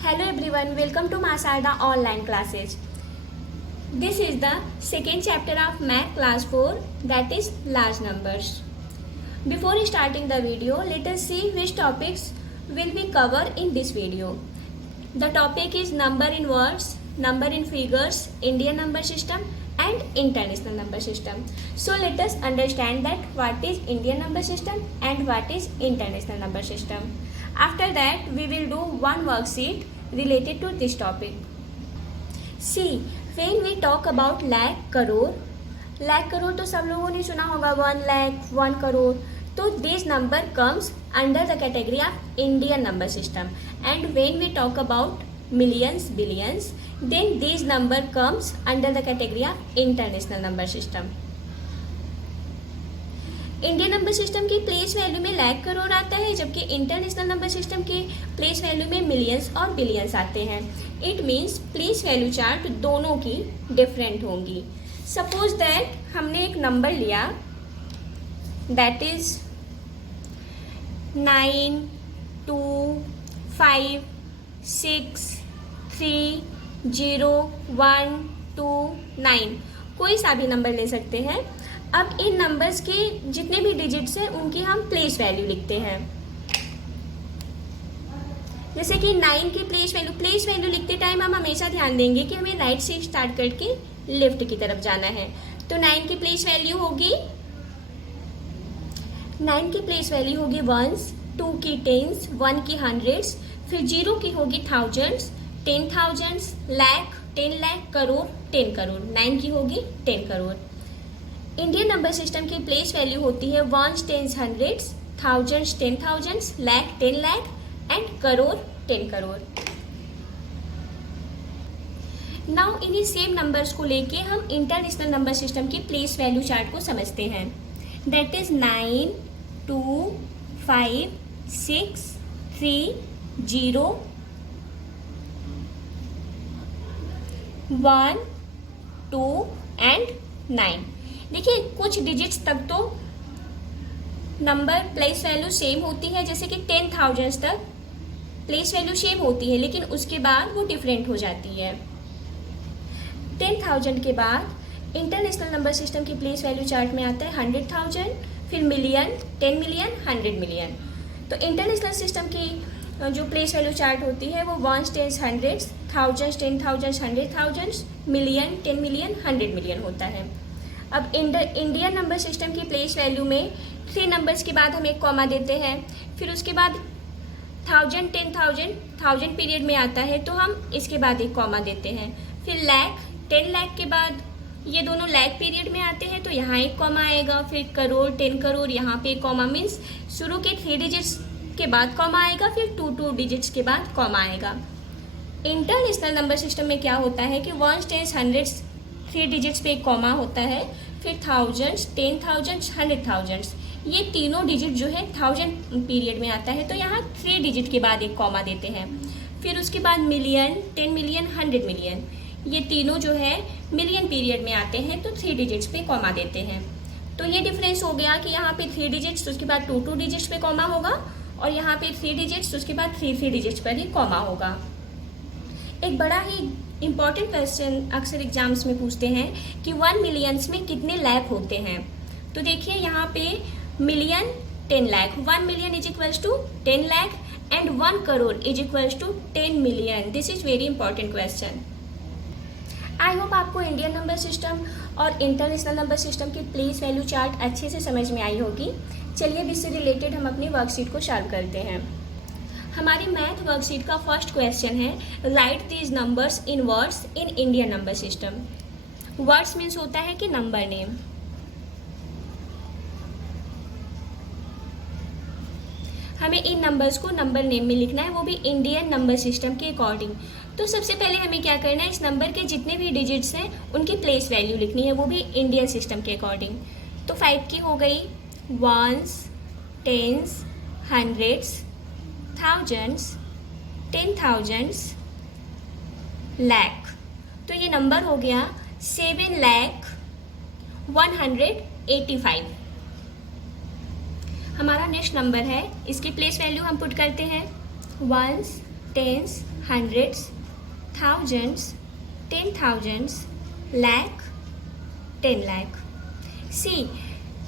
Hello everyone, welcome to Masarda online classes. This is the second chapter of Math class 4, that is large numbers. Before starting the video, let us see which topics will be covered in this video. The topic is number in words, number in figures, Indian number system and international number system. So let us understand that what is Indian number system and what is international number system. After that, we will do one worksheet related to this topic. See, when we talk about lakh crore तो सब लोगों ने सुना होगा 1 lakh 1 crore. तो this number comes under the category of Indian number system. And when we talk about millions, billions, then this number comes under the category of international number system. Indian number system की place value में लाख करोड़ आता है, जबकि international number system के place value में millions और billions आते हैं. It means place value chart दोनों की डिफरेंट होंगी. सपोज दैट हमने एक नंबर लिया दैट इज 9 2 5 6 3 0 1 2 9. कोई सा भी नंबर ले सकते हैं. अब इन नंबर्स के जितने भी डिजिट्स हैं उनकी हम प्लेस वैल्यू लिखते हैं. जैसे कि 9 की प्लेस वैल्यू लिखते टाइम हम हमेशा ध्यान देंगे कि हमें राइट से स्टार्ट करके लेफ्ट की तरफ जाना है. तो 9 की प्लेस वैल्यू होगी 1s, 2 की 10s, 1 की 100s, फिर 0 की होगी thousands, 10,000, लाख 10 लाख, करोड़ 10 करोड़, 9 की होगी 10 करोड़. इंडियन नंबर सिस्टम की प्लेस वैल्यू होती है 1s, 10s, 100s, thousands, 10,000, lakh 10 lakh and crore 10 crore. Now इन्हीं सेम नंबर्स को लेके हम इंटरनेशनल नंबर सिस्टम की प्लेस वैल्यू चार्ट को समझते हैं. That is 9 2 5 6 3 0 1 2 and 9. देखिए कुछ डिजिट्स तक तो नंबर प्लेस वैल्यू सेम होती है, जैसे कि 10,000 तक प्लेस वैल्यू सेम होती है, लेकिन उसके बाद वो डिफरेंट हो जाती है. 10,000 के बाद इंटरनेशनल नंबर सिस्टम की प्लेस वैल्यू चार्ट में आता है 100,000, फिर मिलियन, 10 मिलियन, 100 मिलियन. तो इंटरनेशनल सिस्टम की जो प्लेस वैल्यू चार्ट होती है वो 1s, 10s, 100s, thousands, 10,000, 100,000, million, 10 million, 100 million होता है. अब इंडियन नंबर सिस्टम की प्लेस वैल्यू में 3 नंबर्स के बाद हम एक कॉमा देते हैं, फिर उसके बाद 1000, 10,000, 1000 पीरियड में आता है तो हम इसके बाद एक कॉमा देते हैं. फिर लाख 10 लाख के बाद ये दोनों लाख पीरियड में आते हैं तो यहाँ एक कॉमा आएगा. फिर करोड़ 10 करोड़, यहाँ पे एक कॉमा, मीन्स शुरू के 3 डिजिट्स के बाद कॉमा आएगा, फिर 2 डिजिट्स के बाद कॉमा आएगा. इंटरनेशनल नंबर सिस्टम में क्या होता है कि 1s, 10s, 100s 3 डिजिट्स पे एक कॉमा होता है, फिर thousands, 10,000, 100,000, ये तीनों डिजिट जो है 1000 पीरियड में आता है तो यहाँ 3 डिजिट के बाद एक कॉमा देते हैं. फिर उसके बाद मिलियन, 10 मिलियन, 100 मिलियन, ये तीनों जो है मिलियन पीरियड में आते हैं तो 3 डिजिट्स पे कॉमा देते हैं. तो ये डिफरेंस हो गया कि यहाँ पे 3 डिजिट्स, उसके बाद 2 डिजिट्स पे कॉमा होगा, और यहाँ पे 3 डिजिट्स, उसके बाद 3 डिजिट्स पर ही कॉमा होगा. एक बड़ा ही इम्पॉर्टेंट क्वेश्चन अक्सर एग्जाम्स में पूछते हैं कि 1 मिलियंस में कितने लाख होते हैं. तो देखिए यहाँ पे million 10 lakh, 1 million is equals to 10 lakh and 1 crore is equals to 10 million. This is very important question. I hope आपको इंडियन नंबर सिस्टम और इंटरनेशनल नंबर सिस्टम की प्लेस वैल्यू चार्ट अच्छे से समझ में आई होगी. चलिए अब इससे रिलेटेड हम अपनी वर्कशीट को सॉल्व करते हैं. हमारी मैथ वर्कशीट का फर्स्ट क्वेश्चन है right these numbers in words in Indian number system. Words means होता है कि नंबर नेम. हमें इन नंबर्स को नंबर नेम में लिखना है, वो भी इंडियन नंबर सिस्टम के अकॉर्डिंग. तो सबसे पहले हमें क्या करना है, इस नंबर के जितने भी डिजिट्स हैं उनकी प्लेस वैल्यू लिखनी है, वो भी इंडियन सिस्टम के अकॉर्डिंग. तो 5 की हो गई 1s, 10s, 100s, thousands, 10,000, lakh. तो ये नंबर हो गया 7,185,000. हमारा नेक्स्ट नंबर है, इसकी प्लेस वैल्यू हम पुट करते हैं 1s, 10s, hundreds, thousands, 10,000s, lakh, 10 lakh. सी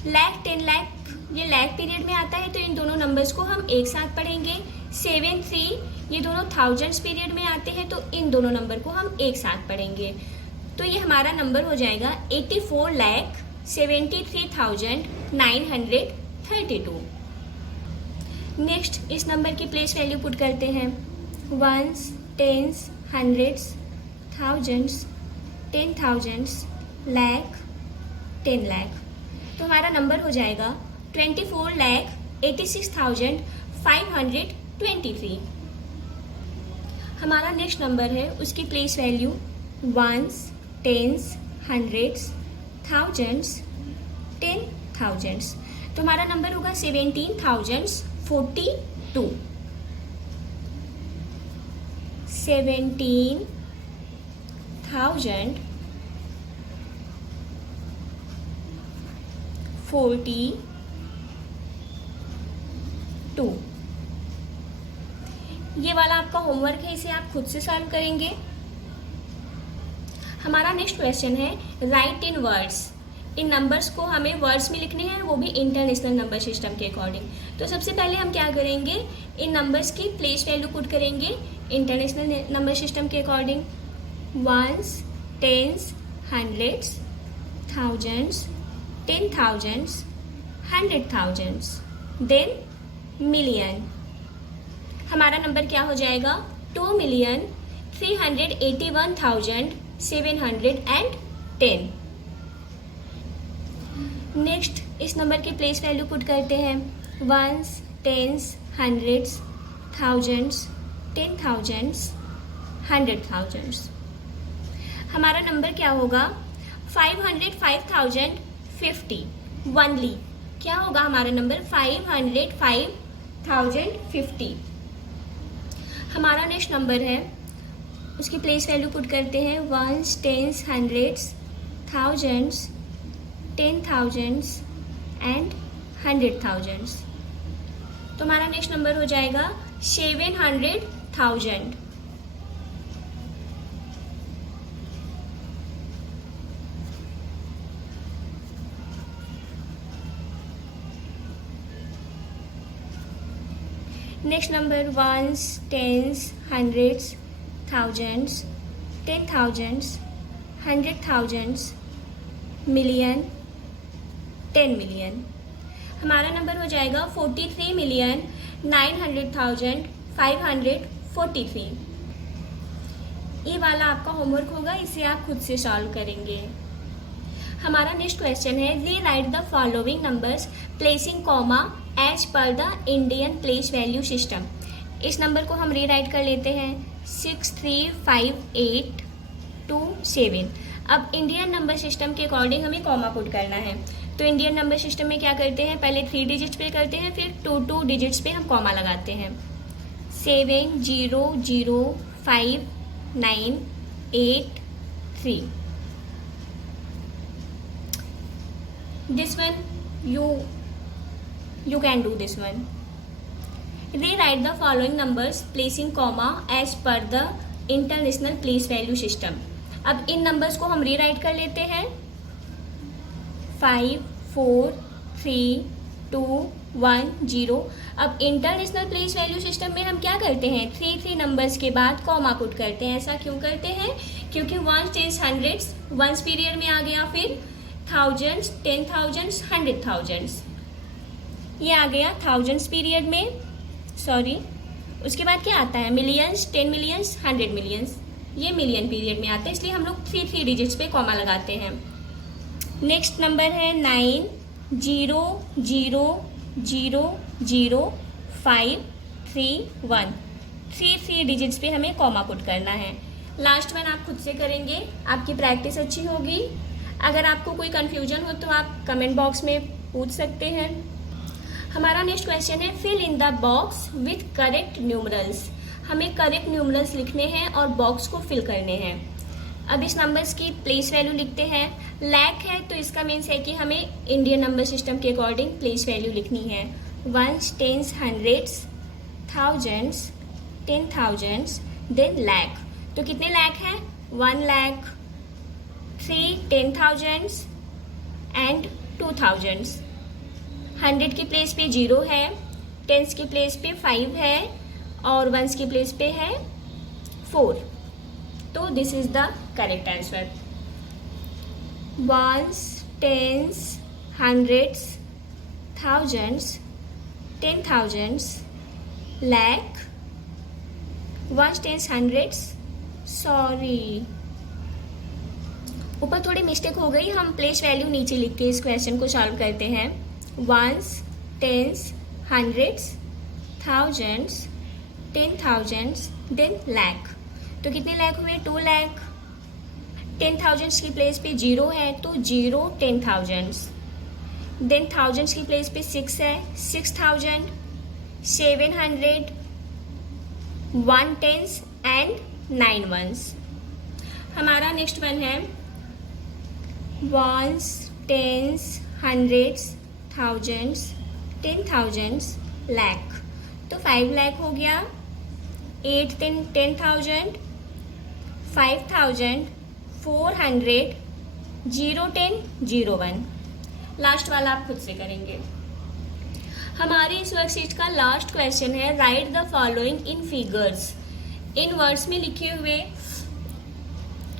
लाख 10 लाख ये लाख पीरियड में आता है, तो इन दोनों नंबर्स को हम एक साथ पढ़ेंगे। 7 3 ये दोनों थाउजेंड्स पीरियड में आते हैं, तो इन दोनों नंबर को हम एक साथ पढ़ेंगे। तो ये हमारा नंबर हो जाएगा 84,73,932। नेक्स्ट इस नंबर की प्लेस वैल्यू पुट करते हैं। Ones, tens, hundreds, thousands, 10,000s, lakh, 10 lakh. तो हमारा नंबर हो जाएगा 24,86,523। हमारा नेक्स्ट नंबर है, उसकी place value ones, tens, hundreds, thousands, 10,000s। तो हमारा नंबर होगा 17,042। 17,042। ये वाला आपका होमवर्क है, इसे आप खुद से सॉल्व करेंगे। हमारा नेक्स्ट क्वेश्चन है राइट इन वर्ड्स। इन नंबर्स को हमें वर्ड्स में लिखने हैं, वो भी इंटरनेशनल नंबर सिस्टम के अकॉर्डिंग। तो सबसे पहले हम क्या करेंगे, इन नंबर्स की प्लेस वैल्यू पुट करेंगे इंटरनेशनल नंबर सिस्टम के according. Ones, tens, hundreds, thousands, 10,000s, 100,000s, then million. हमारा नंबर क्या हो जाएगा 2,381,710। नेक्स्ट इस नंबर की प्लेस वैल्यू पुट करते हैं। Ones, tens, hundreds, thousands, 10,000s, 100,000s। हमारा नंबर क्या होगा 505,050 वनली। क्या होगा हमारा नंबर 505,050। हमारा नेक्स्ट नंबर है, उसकी प्लेस वैल्यू पुट करते हैं। Ones, tens, hundreds, thousands, 10,000s and 100,000s। तो हमारा नेक्स्ट नंबर हो जाएगा 700,000। Next number ones, tens, hundreds, thousands, 10,000s, 100,000s, million, 10 million. हमारा नंबर हो जाएगा 43,900,543। ये वाला आपका होमवर्क होगा, इसे आप खुद से सॉल्व करेंगे। हमारा नेक्स्ट क्वेश्चन है rewrite the following numbers placing comma as per the Indian place value system. इस नंबर को हम रीराइट कर लेते हैं 635,827। अब इंडियन नंबर सिस्टम के अकॉर्डिंग हमें कॉमा पुट करना है। तो इंडियन नंबर सिस्टम में क्या करते हैं, पहले 3 डिजिट्स पे करते हैं, फिर 2 डिजिट्स पे हम कॉमा लगाते हैं। 7005983। This one you can do this one. Rewrite the following numbers placing comma as per the international place value system. अब इन नंबर्स को हम रीराइट कर लेते हैं 5 4 3 2 1 0। अब इंटरनेशनल प्लेस वैल्यू सिस्टम में हम क्या करते हैं 3 नंबर्स के बाद कॉमा पुट करते हैं। ऐसा क्यों करते हैं, क्योंकि ones, tens, hundreds ones period में आ गया, फिर थाउजेंड्स, 10,000s, 100,000s ये आ गया थाउजेंड्स पीरियड में, सॉरी। उसके बाद क्या आता है मिलियंस, 10 मिलियंस, 100 मिलियंस, ये मिलियन पीरियड में आते हैं, इसलिए हम लोग 3 डिजिट्स पे कॉमा लगाते हैं। नेक्स्ट नंबर है 900000531। 3 डिजिट्स पे हमें कॉमा पुट करना है। लास्ट वन आप खुद से करेंगे, आपकी प्रैक्टिस अच्छी होगी। अगर आपको कोई कन्फ्यूजन हो तो आप कमेंट बॉक्स में पूछ सकते हैं। हमारा नेक्स्ट क्वेश्चन है fill in the box with correct numerals. हमें करेक्ट न्यूमरल्स लिखने हैं और बॉक्स को फिल करने हैं। अब इस नंबर्स की प्लेस वैल्यू लिखते हैं। लाख है तो इसका मीन्स है कि हमें इंडियन नंबर सिस्टम के अकॉर्डिंग प्लेस वैल्यू लिखनी है। Ones, tens, hundreds, thousands, 10,000s, then lakh. तो कितने लैख हैं? 1 लाख, 3 10,000 एंड 2,000। 100 की प्लेस पे 0 है, 10s की प्लेस पे 5 है और 1s की प्लेस पे है 4। तो this is the correct answer. 1s, 10s, 100s, 1000s, 10,000s, lakh, 1s, 10s, 100s, sorry ऊपर थोड़ी मिस्टेक हो गई, हम प्लेस वैल्यू नीचे लिख के इस क्वेश्चन को सॉल्व करते हैं। 1s, 10s, 100s, 1000s, 10,000s, then lakh. तो कितने लैख हुए? 2 लाख। 10,000 की प्लेस पे 0 है तो 0 10,000। देन थाउजेंड्स की प्लेस पे 6 है, 6,000, 700, 1 10s एंड 9 1s। हमारा नेक्स्ट वन है 1s, 10s, 100s, 1000s, 10,000s, lakh. तो 5 लाख हो गया, 8 10,000, 5,000, 400, 0 10, 0 1। लास्ट वाला आप खुद से करेंगे। हमारी इस वर्कशीट का लास्ट क्वेश्चन है right the following in figures. In words में लिखे हुए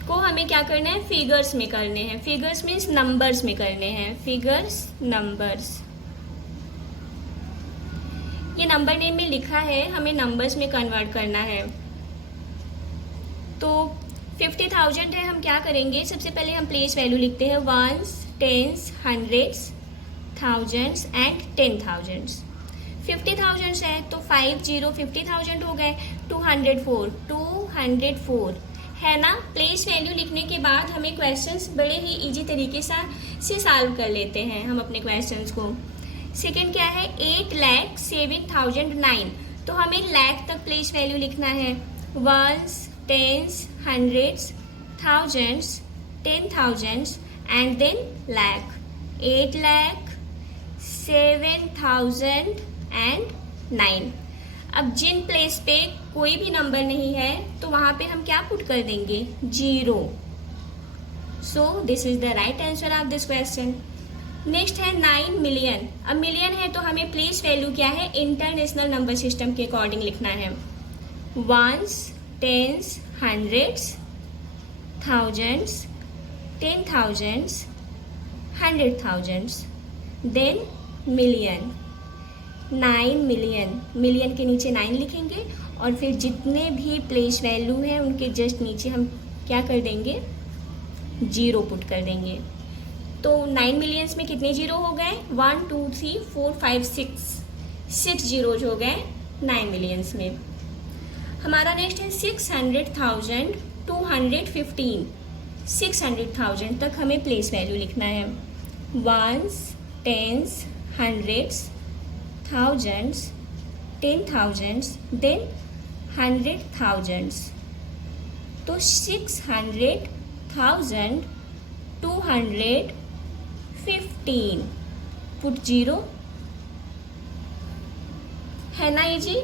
को हमें क्या करना है? फिगर्स में करने हैं। फिगर्स मीन्स नंबर्स में करने हैं। Figures, numbers. ये नंबर नेम में लिखा है, हमें नंबर्स में कन्वर्ट करना है। तो 50,000 है, हम क्या करेंगे? सबसे पहले हम प्लेस वैल्यू लिखते हैं 1s, 10s, 100s, 1000s and 10,000s। 50,000 है तो 50 50,000 हो गए। 204 है ना। प्लेस वैल्यू लिखने के बाद हमें क्वेश्चंस बड़े ही इजी तरीके से सॉल्व कर लेते हैं हम अपने क्वेश्चंस को। सेकंड क्या है? 8,07,009। तो हमें लैख तक प्लेस वैल्यू लिखना है। 1s, 10s, 100s, 1000s, 10,000s and then lakh. 8,07,009। अब जिन प्लेस पे कोई भी नंबर नहीं है तो वहां पे हम क्या पुट कर देंगे? 0। So this is the right answer of this question. Next है 9 मिलियन। अब मिलियन है तो हमें प्लेस वैल्यू क्या है? इंटरनेशनल नंबर सिस्टम के अकॉर्डिंग लिखना है। 1s, 10s, 100s, 1000s, 10,000s, 100,000s, then million. 9 million, million के नीचे 9 लिखेंगे और फिर जितने भी प्लेस वैल्यू हैं उनके जस्ट नीचे हम क्या कर देंगे? 0 पुट कर देंगे। तो 9 मिलियंस में कितने 0 हो गए? 1 2 3 4 5 6 जीरोज हो गए 9 मिलियंस में। हमारा नेक्स्ट है 600,215। 600,000 तक हमें प्लेस वैल्यू लिखना है। 1s, 10s, 100s, 1000s, 10,000s, then 100,000s। तो 600,215 पुट 0 है ना। इजी।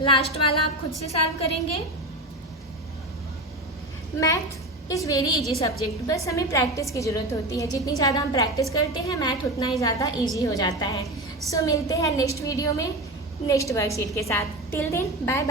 लास्ट वाला आप खुद से सॉल्व करेंगे। Math is very easy subject, बस हमें प्रैक्टिस की ज़रूरत होती है। जितनी ज़्यादा हम प्रैक्टिस करते हैं मैथ उतना ही ज़्यादा इजी हो जाता है। सो मिलते हैं नेक्स्ट वीडियो में नेक्स्ट वर्कशीट के साथ। Till then bye bye.